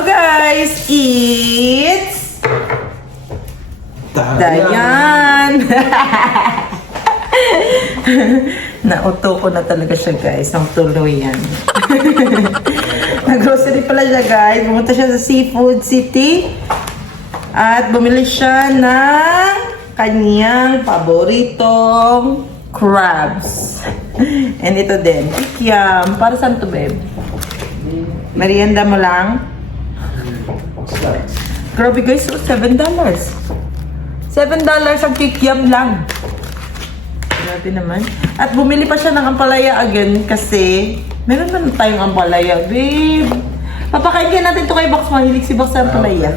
Hello guys! It's... Dayan! Nauto ko na talaga siya guys. Ang tuloy yan. Nag-grocery pala siya guys. Pumunta siya sa Seafood City. At bumili siya ng kanyang paboritong crabs. And ito din. Kikiam. Para saan to, babe? Merienda mo lang? Grabe guys, so $7. $7 ang kikiam lang. Grabe naman. At bumili pa siya ng ampalaya again kasi meron na tayong ampalaya, babe. Papakain kaya natin ito kay Box. Mahilig si Box sa ampalaya.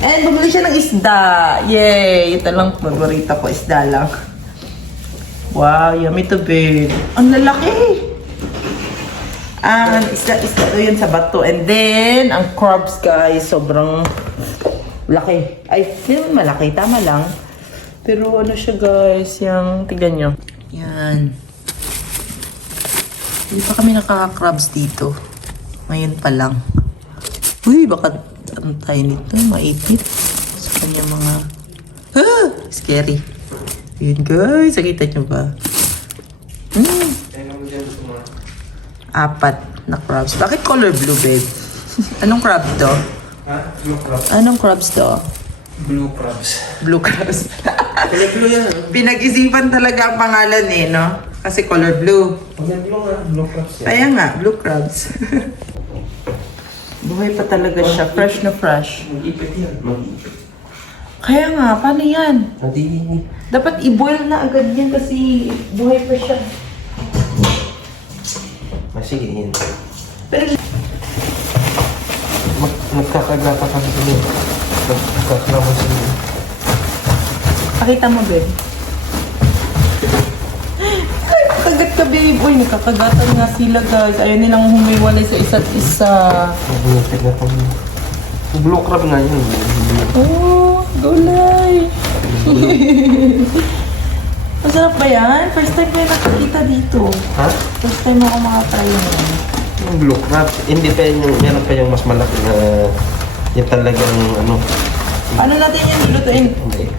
And bumili siya ng isda. Yay! Ito lang, paborito ko, isda lang. Wow, yummy to, babe. Ang lalaki! Isda to yun sa bato. And then, ang crabs, guys, sobrang laki. Ay, hindi naman malaki. Tama lang. Pero ano siya, guys, yung, tignan nyo. Yan. Hindi pa kami nakaka-crabs dito. Ngayon pa lang. Uy, baka ano tayo nito? Maipit. Sa kanya mga... Ah! Scary. Yun, guys. Nakita nyo ba? Apat na crabs. Bakit color blue, babe? Anong crab to? Ha? Blue crabs. Anong crabs to? Blue crabs. Blue crabs. Color blue yan. Pinag-isipan talaga ang pangalan eh, no? Kasi color blue. Color blue nga. Blue crabs yan. Kaya nga, blue crabs. Buhay pa talaga siya. Fresh na fresh. Mag-ipit yan. Mag-ipit. Kaya nga, paano yan? Hindi. Dapat i-boil na agad yan kasi buhay pa siya. Sige, yun. Pero... Nagkakagata ka dito yun. Nagkaklabos yun. Pakita mo, babe. Kagat ka, babe. Uy, nakakagatan nga sila, guys. Ayaw nilang humiwalay sa isa't isa. Nag-ipit na kami. Blue crab nga yun. Oh, gulay. Masarap ba yan? First time ko yung nakakita dito. Ha? First time ako makatry yan. Yung blue crab. Hindi pa yun yung, meron pa yung mas malaki na yung talagang ano. Paano natin yan lulutuin? Hindi.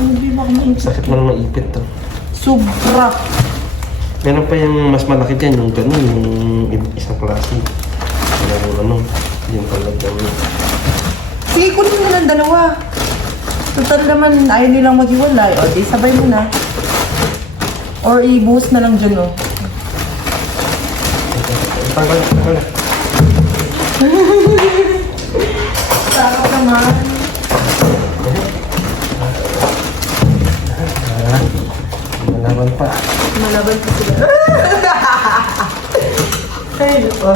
Hindi ba kami ipit? Sakit mo lang maipit to. Sobra. Meron pa yung mas malaki dyan, yung gano'n, yung isang klase. Yung ano, yung talagang... Sige, kunin mo lang dalawa. Total naman, ayaw nilang maghiwalay. O, di sabay mo na. Or i-boost na lang dyan, o. Tanggal. Sarap naman. Malaban pa. Malaban pa sila. Ay, diba?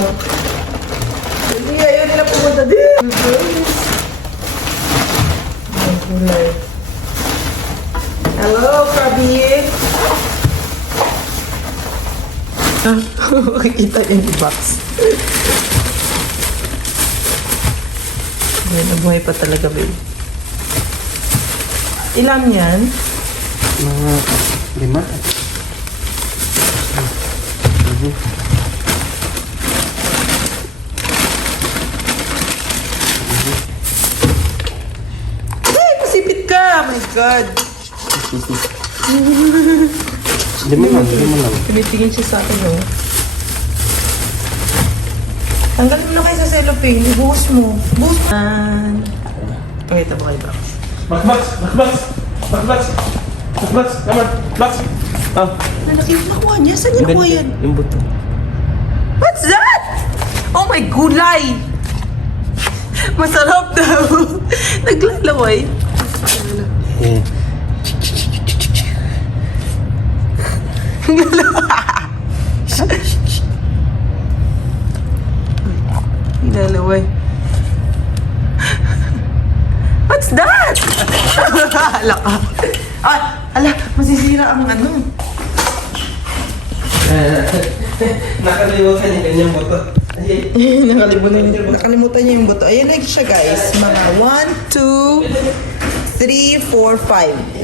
Hindi, ayaw nila pumunta din. Hello, Krabi! Makikita niyo yung box. Ayan, nabuhay pa talaga, babe. Ilan yan? Mga 5. Pasipit ka! Oh my God! Lima lang. Tumitingin siya sa akin, oh. Tanggalin mo na kayo sa cellophane. Ibuhos mo. Buhos mo. Pakita mo kayo, Box. Max! Come on! Max! Oh. Lalaki yung nakuha niya. Saan niya nakuha yan? Yung buto. What's that? Oh my gulay! Masarap daw. Naglalaway. Yeah. Nilalaway. What's that? Ala ka. Ay, ala, masisira ang ano. Nakalimutan niya kanyang buto. Nakalimutan niya yung buto. Ayan na siya, guys. Mga 1, 2, 3, 4, 5.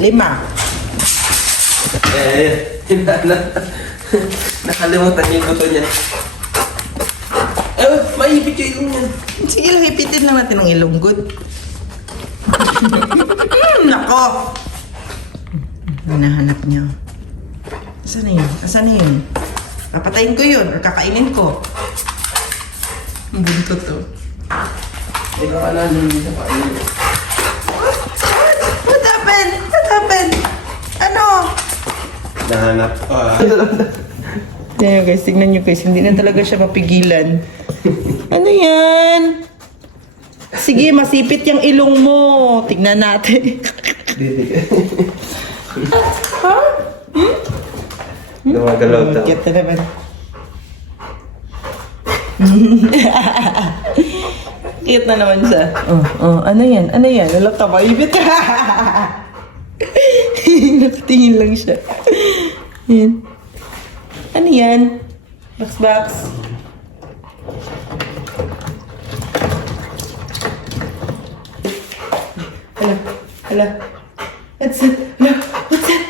5. Nakalimutan niya yung buto niya. Maipit yung ilong yan. Sige lang, ipitin lang natin ang ilong. Good. Nako! Hinahanap niya. Asan na yun? Asan na yun? Papatayin ko yun or kakainin ko. Ang buntot to. Hindi ko alala yung isa pa. What happened? What happened? Ano? Nahanap. Tignan guys, tignan nyo guys. Hindi na talaga siya mapigilan. Ano yan? Sige, masipit yung ilong mo. Tignan natin. Ha? Gumagalaw daw. Cute na naman. Cute na naman siya. Ano yan? Ano yan? Alam ka ba? Ibit. Nakatingin lang siya. Yan. Ano yan? Box. Hala. What's it? Hala, what's it?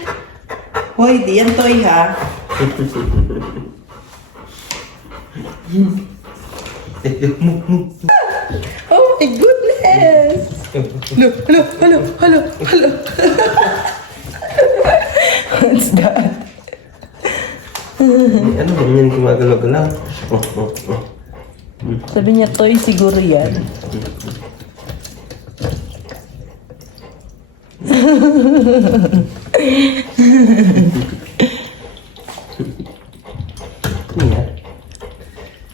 Hoy, di yan toy ha. Oh my goodness! Hello. What's that? Ano ba yan gumagalaw-galaw? Sabi niya, toy siguro yan.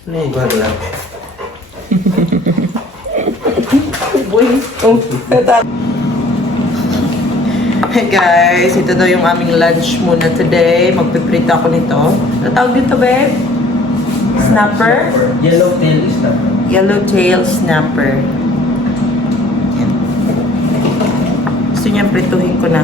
Ano yung gumagalaw? Boy, Hey guys, ito daw yung aming lunch muna today. Magpiprito ako nito. Ano tawag dito, babe? Snapper? Yellowtail is that? Yellowtail snapper. Yan. Gusto niya prituhin ko na.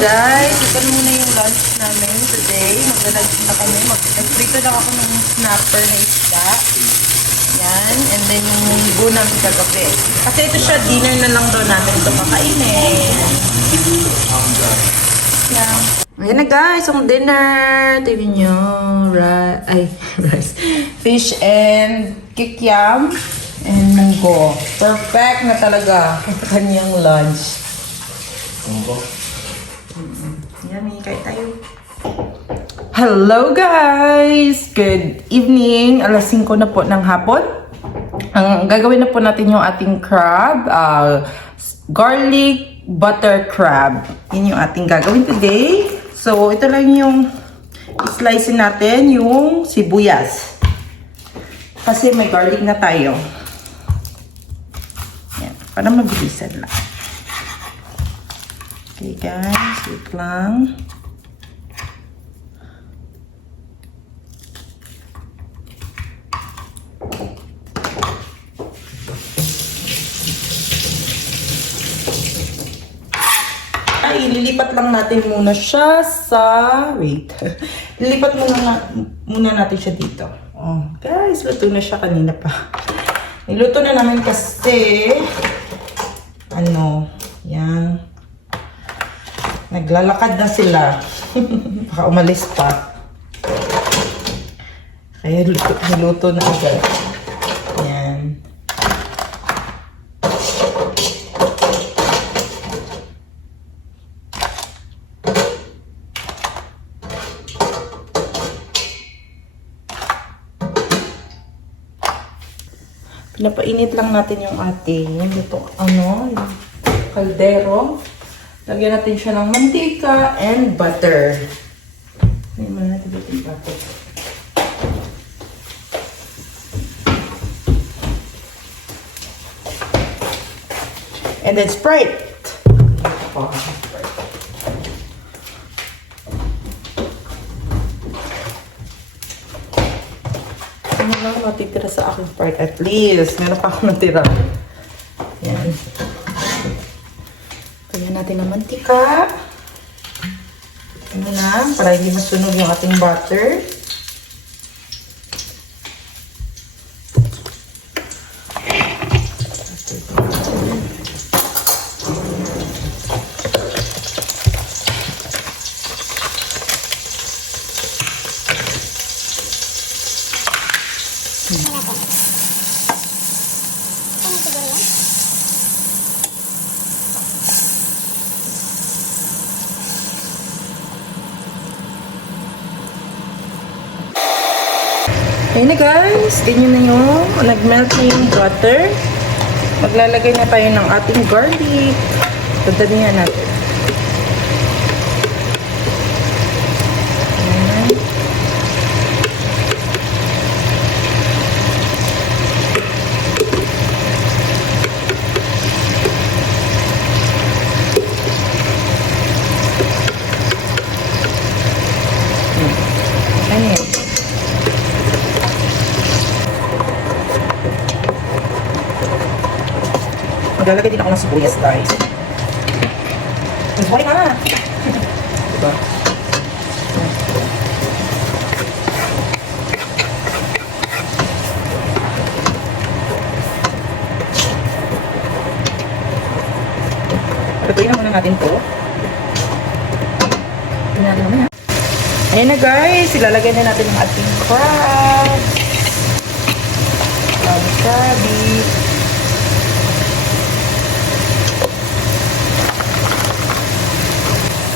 Guys, ito na muna yung lunch namin today. Magla-lunch na kami. Nagprito lang ako ng snapper na isda. Yan. And then yung ligo namin kagabi. Kasi ito siya, dinner na lang daw namin ito kakainin. Yan. Ayan na guys, ang dinner. Tingnan nyo. Rice. Fish and kikiam. And munggo. Perfect na talaga ang kanyang lunch. Munggo. Yummy, kain tayo. Hello guys! Good evening. Alas 5 na po ng hapon. Ang gagawin na po natin yung ating crab. Garlic butter crab. Yun yung ating gagawin today. So, ito lang yung slice natin yung sibuyas. Kasi may garlic na tayo. Yan. Para mabilisan lang. Okay guys, wait lang. Ay, ililipat lang natin muna siya sa... Wait. Lilipat muna natin siya dito. Oh, guys, luto na siya kanina pa. Niluto na namin kasi... yan. Naglalakad na sila. Baka umalis pa. Kaya niluto na agad. Yan. Pinapainit lang natin yung ating yung kaldero. Lagyan natin siya ng mantika and butter. Lagyan muna natin yung butter. And then Sprite. Ano lang matitira sa aking Sprite at least. Meron pa akong natira. Yan. natin ng mantika. Ano na, para hindi masunog yung ating butter. Ayun na guys, ganyan na yung nag-melt na yung butter. Maglalagay na tayo ng ating garlic. Tadanihan natin. Ayan. Ayan. Maglalagay din ako ng sibuyas, guys. Sorry na! Diba? Patuloy na muna natin to. Tingnan natin naman, ha? Ayan na, guys. Ilalagay na natin ang ating crab. Wasabi.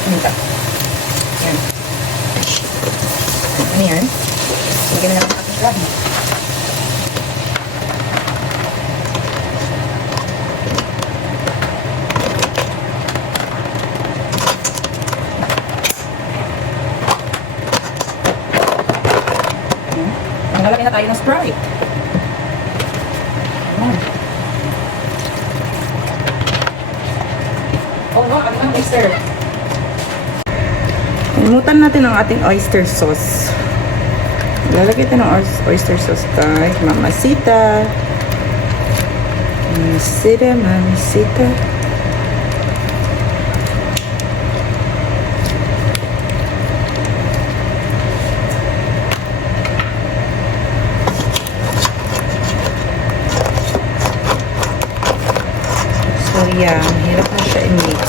Ayan. Ano yan? Lagyan na natin ang ating crab. Nalagyan na tayo ng Sprite. Ayan. Oh, no, ano ang oyster? Limutan natin ang ating oyster sauce. Lalagay ito ng oyster sauce, guys. Mamacita. Mamacita, mamacita. So, yeah. Hirap na siya i-mix.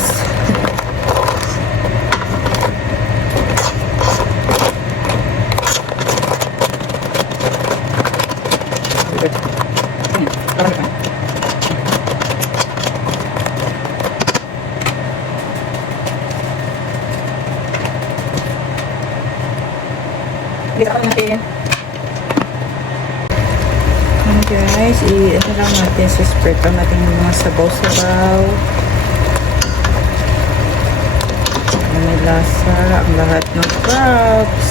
Guys, i-ano lang natin, spread lang natin yung mga sabaw-sabaw. May lasa ang lahat ng crabs.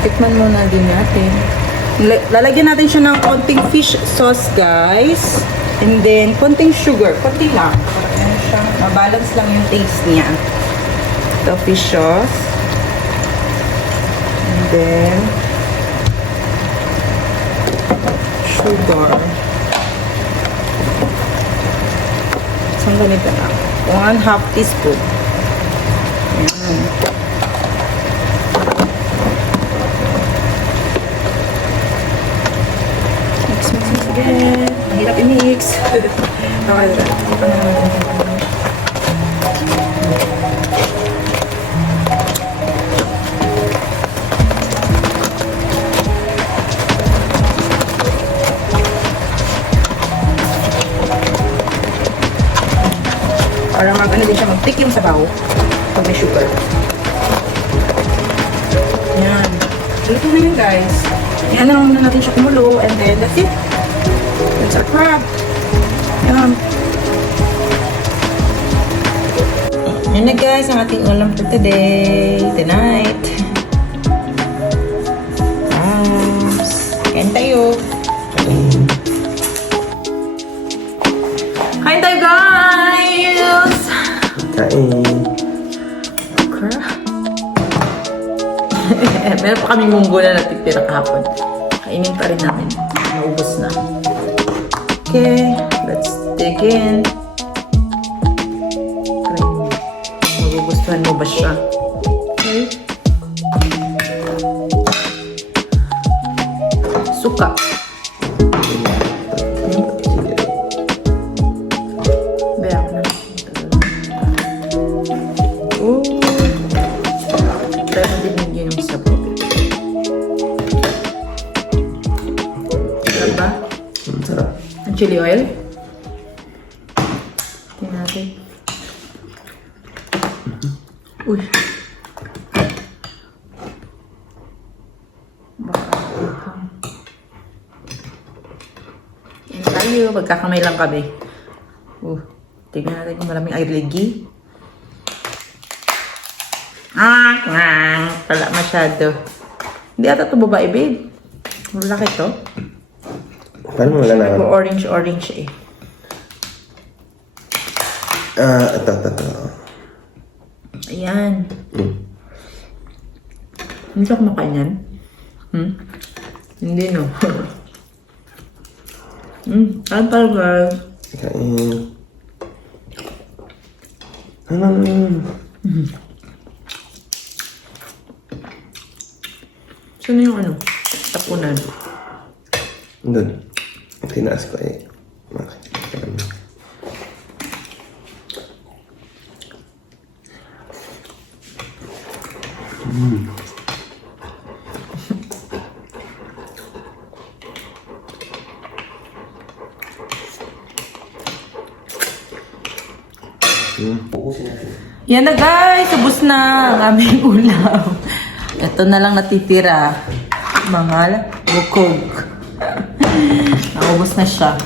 Tikman muna din natin. Lalagyan natin siya ng konting fish sauce, guys. And then, konting sugar. Konti lang. Para siya, mabalance lang yung taste niya. Ito, fish sauce. And then, sugar. Isang ganito lang. 1/2 teaspoon. Ayan. Again. Mahirap i-mix. Okay, ito na naman. Para mag-ano din siya, mag-tick yung sabaw pag may sugar. Yan. Luto na yun, guys. Yan na lang muna natin siya kumulo and then that's it. It's our crab. Yan. Yan na, guys, ang ating ulam for today. Tonight. Kain tayo. Kain tayo, guys! Kain. Meron pa kami munggo na natitira kahapon. Kainin pa rin namin. Naubos na. Okay, let's dig in. Try mo. Magugustuhan mo ba siya? Okay. Suka. Baya ko na. Oh. Try mo din yung sabaw. Sarap ba? Sarap. Ang chili oil? Tingnan natin. Uy. Baka. Yan tayo. Magkakamay lang kami. Tingnan natin kung maraming aligi. Wala masyado. Hindi ata ito babae, babe. Malaki to. Paano mo lalaki? Orange eh. Ito. Ayan. Hindi ka kumakain yan? Hindi, no? Kain pala, guys. Kain. Saan yung ano? Tapunan. Doon. Tinaas ko eh. Makikita kami. Yan na guys, ubos na ang aming ulam. Ito na lang natitira. Mga bukog. Naubos na siya.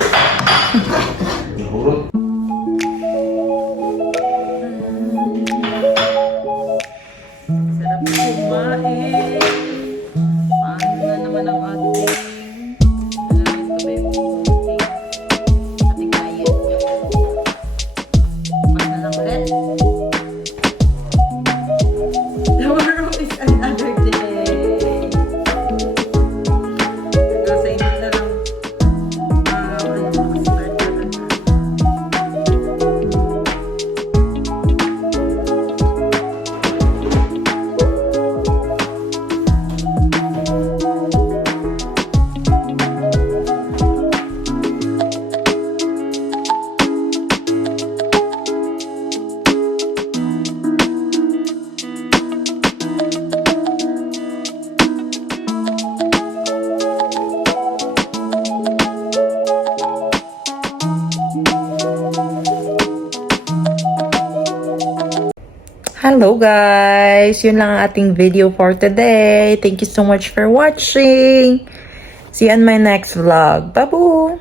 Sarap kumain. Paano na naman ang ating ating diet. Paano na lang ulit? Tomorrow is another day. Hanggang sa init na lang. Nakastart na lang. Hello guys! Yun lang ang ating video for today. Thank you so much for watching. See you on my next vlog. Bye-bye!